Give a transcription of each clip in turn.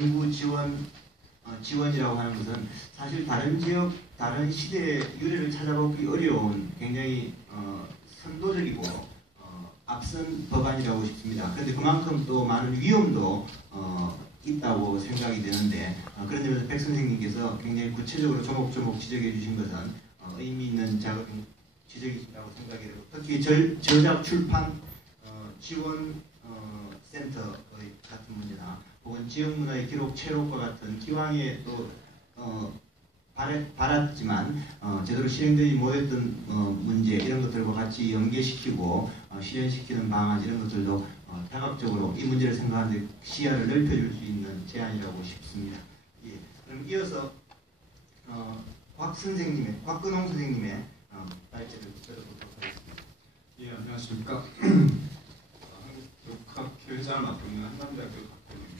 연구 지원이라고 하는 것은 사실 다른 지역, 다른 시대의 유래를 찾아보기 어려운 굉장히 선도적이고 앞선 법안이라고 싶습니다. 그런데 그만큼 또 많은 위험도 있다고 생각이 되는데 그런 점에서 백 선생님께서 굉장히 구체적으로 조목조목 지적해 주신 것은 의미 있는 지적이라고 생각이 되고, 특히 저작 출판 지원 센터 같은 문제나 혹은 지역문화의 기록 체록과 같은 기왕에 또 바랐지만 제대로 실행되지 못했던 문제 이런 것들과 같이 연계시키고 실현시키는 방안 이런 것들도 다각적으로 이 문제를 생각하는데 시야를 넓혀줄 수 있는 제안이라고 싶습니다. 예, 그럼 이어서 곽근홍 선생님의 발제를 들어보도록 하겠습니다. 예, 안녕하십니까. 한국교육학회 회장을 맡고 있는 한남대학교 박대입니다.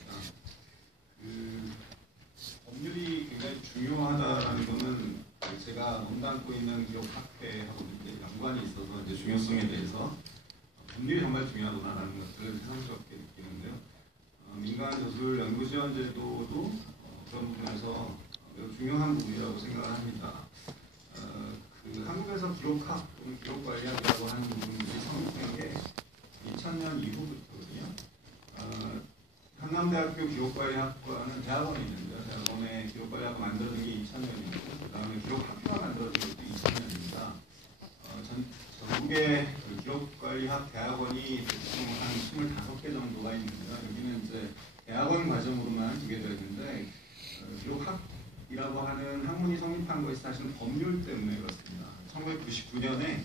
법률이 굉장히 중요하다라는 것은 제가 몸담고 있는 기록학회하고 연관이 있어서 이제 중요성에 대해서 법률이 정말 중요하구나라는 것들을 새삼스럽게 느끼는데요. 민간 저술 연구 지원 제도도 그런 부분에서 매우 중요한 부분이라고 생각을 합니다. 한국에서 기록학 또는 기록관리학이라고 하는 부분들이 성립된 게 2000년 이후부터거든요. 한남대학교 기록관리학과는 대학원이 있는데요. 대학원의 기록관리학과 만들어진 게 2000년이고, 그 다음에 기록학교가 만들어진 것도 2000년입니다. 전국의 기록관리학 대학원이 대충 한 25개 정도가 있는데요. 여기는 이제 대학원 과정으로만 두게 되어 있는데, 기록학이라고 하는 학문이 성립한 것이 사실은 법률 때문에 그렇습니다. 1999년에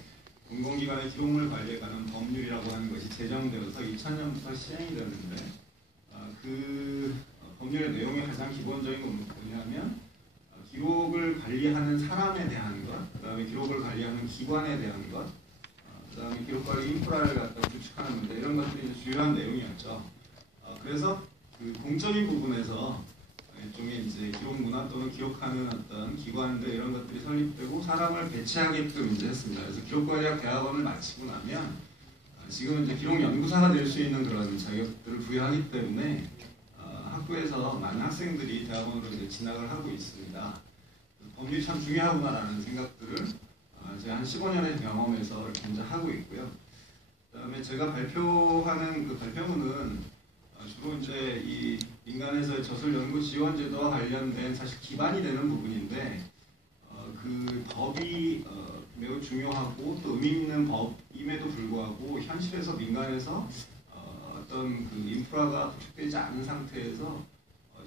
공공기관의 기록물 관리에 관한 법률이라고 하는 것이 제정되어서 2000년부터 시행이 되는데, 그 법률의 내용의 가장 기본적인 건 뭐냐면 기록을 관리하는 사람에 대한 것, 그 다음에 기록을 관리하는 기관에 대한 것, 그 다음에 기록관리 인프라를 갖다 구축하는 문제, 이런 것들이 이제 주요한 내용이었죠. 그래서 그 공적인 부분에서 일종의 이제 기록 문화 또는 기록하는 어떤 기관들 이런 것들이 설립되고 사람을 배치하게끔 이제 했습니다. 그래서 기록관리학 대학원을 마치고 나면 지금은 이제 기록 연구사가 될 수 있는 그런 자격들을 부여하기 때문에 학부에서 많은 학생들이 대학원으로 이제 진학을 하고 있습니다. 법률이 참 중요하구나라는 생각들을 제가 한 15년의 경험에서 이렇게 이제 하고 있고요. 그다음에 제가 발표하는 그 발표문은 주로 이제 이 민간에서의 저술 연구 지원 제도와 관련된 사실 기반이 되는 부분인데, 그 법이 매우 중요하고 또 의미 있는 법임에도 불구하고 현실에서 민간에서 어떤 그 인프라가 구축되지 않은 상태에서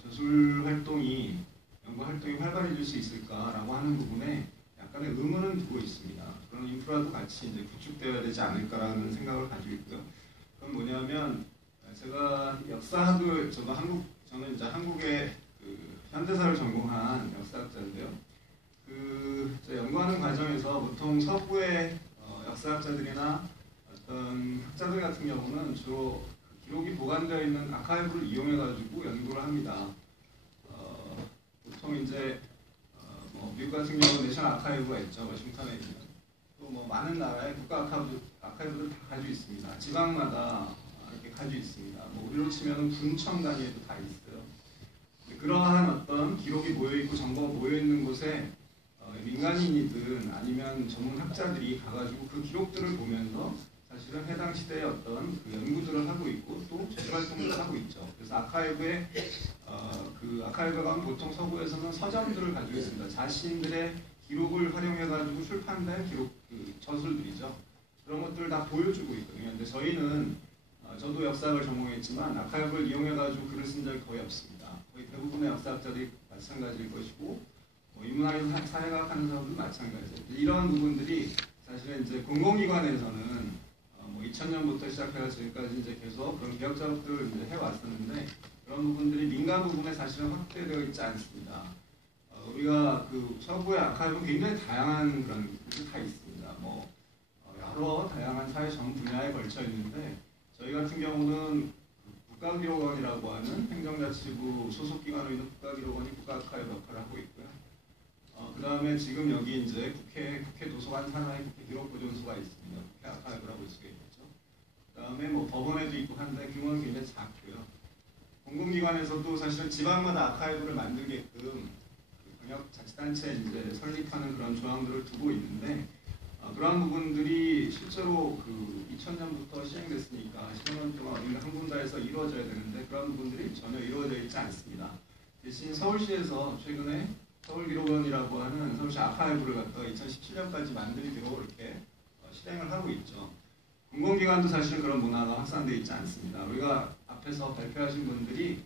저술 활동이 연구 활동이 활발해질 수 있을까라고 하는 부분에 약간의 의문은 두고 있습니다. 그런 인프라도 같이 이제 구축되어야 되지 않을까라는 생각을 가지고 있고요. 그건 뭐냐면 제가 역사학을 저는 이제 한국의 그 현대사를 전공한 역사학자인데요. 제가 연구하는 과정에서 보통 서구의 역사학자들이나 어떤 학자들 같은 경우는 주로 기록이 보관되어 있는 아카이브를 이용해가지고 연구를 합니다. 보통 이제 미국 같은 경우는 내셔널 아카이브가 있죠. 워싱턴에 있는. 또 뭐 많은 나라의 국가 아카이브들 다 가지고 있습니다. 지방마다 이렇게 가지고 있습니다. 뭐 우리로 치면 군청 단위에도 다 있어요. 그러한 어떤 기록이 모여있고 정보가 모여있는 곳에 민간인이든 아니면 전문 학자들이 가가지고 그 기록들을 보면서 사실은 해당 시대의 어떤 그 연구들을 하고 있고 또 저술 활동들을 하고 있죠. 그래서 아카이브에 그 아카이브가 보통 서구에서는 서점들을 가지고 있습니다. 자신들의 기록을 활용해가지고 출판된 기록 그 저술들이죠. 그런 것들을 다 보여주고 있거든요. 근데 저희는 저도 역사학을 전공했지만 아카이브를 이용해가지고 글을 쓴 적이 거의 없습니다. 거의 대부분의 역사학자들이 마찬가지일 것이고 인문학에서 사회과학 하는 사람들도 마찬가지예요. 이러한 부분들이 사실은 이제 공공기관에서는 2000년부터 시작해서 지금까지 이제 계속 그런 개혁 작업들을 이제 해왔었는데 그런 부분들이 민간 부분에 사실은 확대되어 있지 않습니다. 우리가 그 서구의 아카이브는 굉장히 다양한 그런 것들이 다 있습니다. 여러 다양한 사회 전 분야에 걸쳐 있는데 저희 같은 경우는 국가기록원이라고 하는 행정자치부 소속기관으로 있는 국가기록원이 국가아카이브 역할을 하고 있고요. 그 다음에 지금 여기 이제 국회 도서관 산하에 국회 기록보존소가 있습니다. 국회 아카이브라고 볼 수가 있겠죠. 그 다음에 법원에도 있고 한데 규모는 굉장히 작고요. 공공기관에서도 사실은 지방마다 아카이브를 만들게끔 그 광역자치단체 이제 설립하는 그런 조항들을 두고 있는데 그러한 부분들이 실제로 그 2000년부터 시행됐으니까 15년 동안 어딘가 한 군데에서 이루어져야 되는데 그런 부분들이 전혀 이루어져 있지 않습니다. 대신 서울시에서 최근에 서울기록원이라고 하는 서울시 아카이브를 갖다가 2017년까지 만들도록 이렇게 실행을 하고 있죠. 공공기관도 사실은 그런 문화가 확산되어 있지 않습니다. 우리가 앞에서 발표하신 분들이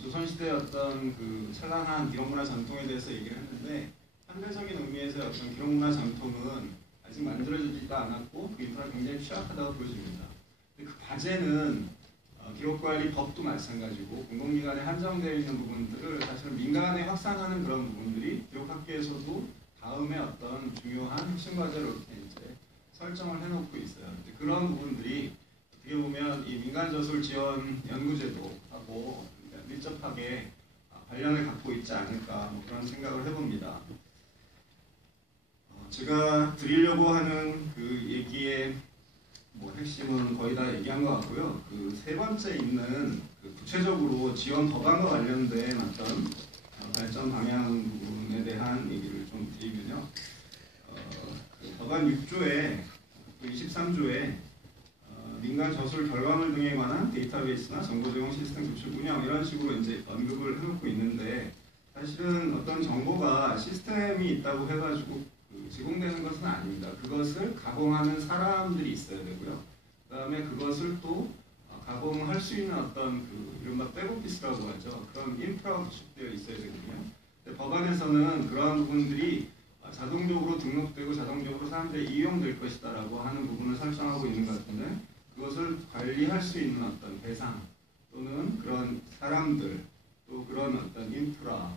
조선시대의 어떤 그 찬란한 기록문화 전통에 대해서 얘기를 했는데 현대적인 의미에서의 어떤 기록문화 전통은 아직 만들어지지도 않았고 그 인프라가 굉장히 취약하다고 보여집니다. 근데 그 과제는 기록관리법도 마찬가지고 공공기관에 한정되어 있는 부분들을 사실은 민간에 확산하는 그런 부분들이 기록학계에서도 다음에 어떤 중요한 핵심 과제로 이렇게 이제 설정을 해놓고 있어요. 그런 부분들이 어떻게 보면 이 민간저술 지원 연구제도하고 밀접하게 관련을 갖고 있지 않을까 뭐 그런 생각을 해봅니다. 제가 드리려고 하는 그 얘기의 뭐 핵심은 거의 다 얘기한 것 같고요. 그 세 번째 있는 그 구체적으로 지원 법안과 관련된 어떤 발전 방향 부분에 대한 얘기를 좀 드리면요. 그 법안 6조에 23조에 민간 저술 결과물 등에 관한 데이터베이스나 정보 제공 시스템 구축 운영 이런 식으로 이제 언급을 해놓고 있는데 사실은 어떤 정보가 시스템이 있다고 해가지고 제공되는 것은 아닙니다. 그것을 가공하는 사람들이 있어야 되고요. 그 다음에 그것을 또 가공할 수 있는 어떤 그 이른바 백오피스라고 하죠. 그런 인프라가 구축되어 있어야 되거든요. 근데 법안에서는 그러한 부분들이 자동적으로 등록되고 자동적으로 사람들이 이용될 것이다라고 하는 부분을 설정하고 있는 것 같은데 그것을 관리할 수 있는 어떤 대상 또는 그런 사람들 또 그런 어떤 인프라,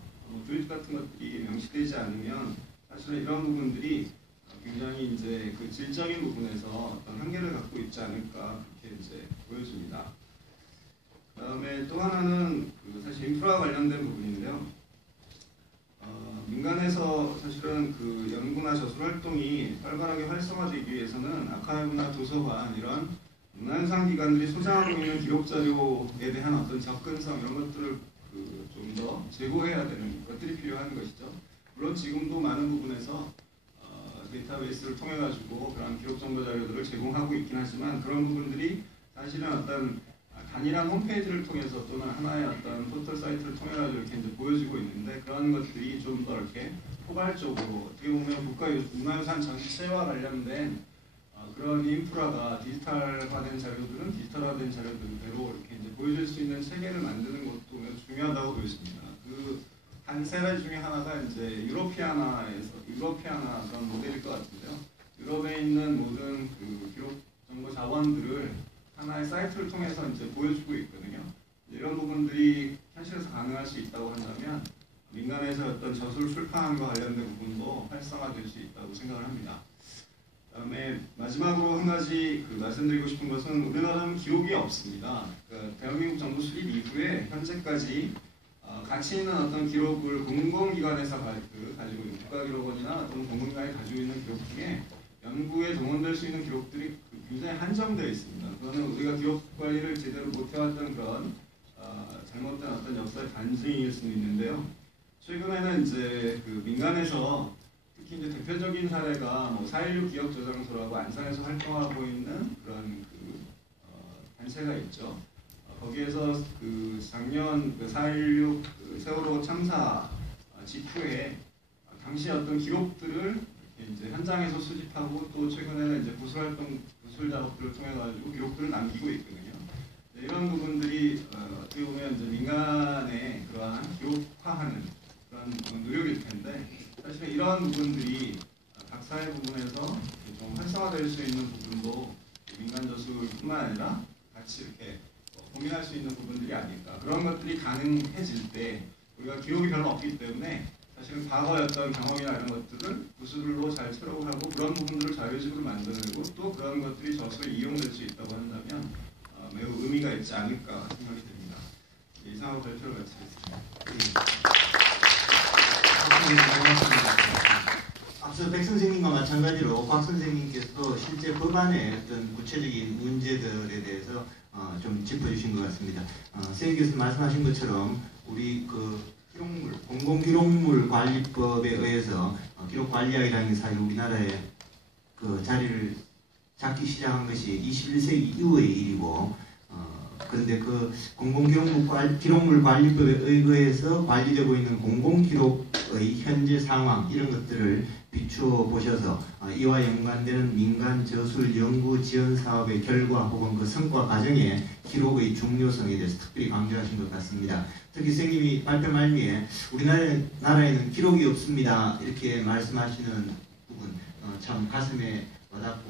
규칙 같은 것들이 명시되지 않으면 사실은 이런 부분들이 굉장히 이제 그 질적인 부분에서 어떤 한계를 갖고 있지 않을까 그렇게 이제 보여집니다. 그다음에 또 하나는 그 사실 인프라 관련된 부분인데요. 민간에서 사실은 그 연구나 저술 활동이 활발하게 활성화되기 위해서는 아카이브나 도서관 이런 문화유산 기관들이 소장하고 있는 기록 자료에 대한 어떤 접근성 이런 것들을 그 좀 더 제고해야 되는 것들이 필요한 것이죠. 물론 지금도 많은 부분에서 데이터베이스를 통해 가지고 그런 기록 정보 자료들을 제공하고 있긴 하지만 그런 부분들이 사실은 어떤 단일한 홈페이지를 통해서 또는 하나의 어떤 포털 사이트를 통해 가지고 이렇게 이제 보여지고 있는데 그런 것들이 좀 더 이렇게 포괄적으로 어떻게 보면 국가 문화유산 전체와 관련된 그런 인프라가 디지털화된 자료들은 디지털화된 자료들대로 이렇게 이제 보여줄 수 있는 체계를 만드는 것도 중요하다고 보여집니다. 그 한 세대 중에 하나가 이제 유로피아나 그런 모델일 것 같은데요. 유럽에 있는 모든 그 기록 정보 자원들을 하나의 사이트를 통해서 이제 보여주고 있거든요. 이런 부분들이 현실에서 가능할 수 있다고 한다면 민간에서 어떤 저술 출판과 관련된 부분도 활성화될 수 있다고 생각을 합니다. 그다음에 마지막으로 한 가지 그 말씀드리고 싶은 것은 우리나라는 기록이 없습니다. 그러니까 대한민국 정부 수립 이후에 현재까지 가치 있는 어떤 기록을 공공기관에서 가지고 있는 국가기록원이나 어떤 공공기관이 가지고 있는 기록 중에 연구에 동원될 수 있는 기록들이 굉장히 한정되어 있습니다. 그거는 우리가 기록 관리를 제대로 못해왔던 그런 잘못된 어떤 역사의 반증일 수는 있는데요. 최근에는 이제 그 민간에서 특히 이제 대표적인 사례가 뭐 4.16 기억저장소라고 안산에서 활동하고 있는 그런 그 단체가 있죠. 거기에서 그 작년 그 4.16 그 세월호 참사 직후에 당시 어떤 기록들을 이제 현장에서 수집하고 또 최근에는 이제 구술 작업들을 통해 가지고 기록들을 남기고 있거든요. 이런 부분들이 어떻게 보면 이제 민간의 그러한 기록화하는 그런 노력일 텐데 사실 이러한 부분들이 각 사회 부분에서 좀 활성화될 수 있는 부분도 민간 저술뿐만 아니라 같이 이렇게 고민할 수 있는 부분들이 아닐까. 그런 것들이 가능해질 때 우리가 기록이 별로 없기 때문에 사실은 과거의 어떤 경험이나 이런 것들을 구술로 잘 채록을 하고 그런 부분들을 자료집으로 만들고 또 그런 것들이 저술에 이용될 수 있다고 한다면 매우 의미가 있지 않을까 생각이 듭니다. 이상으로 발표를 마치겠습니다. 앞서 백 선생님과 마찬가지로 곽 선생님께서도 실제 법안의 어떤 구체적인 문제들에 대해서 좀 짚어주신 것 같습니다. 선생님께서 말씀하신 것처럼 우리 그 기록물, 공공기록물 관리법에 의해서 기록관리학이라는 게 사실 우리나라에 그 자리를 잡기 시작한 것이 21세기 이후의 일이고, 그런데 그 공공기록물 관리법에 의거해서 관리되고 있는 공공기록의 현재 상황 이런 것들을 비추어 보셔서 이와 연관되는 민간 저술 연구 지원 사업의 결과 혹은 그 성과 과정의 기록의 중요성에 대해서 특별히 강조하신 것 같습니다. 특히 선생님이 발표 말미에 우리나라에는 기록이 없습니다 이렇게 말씀하시는 부분 참 가슴에 와닿고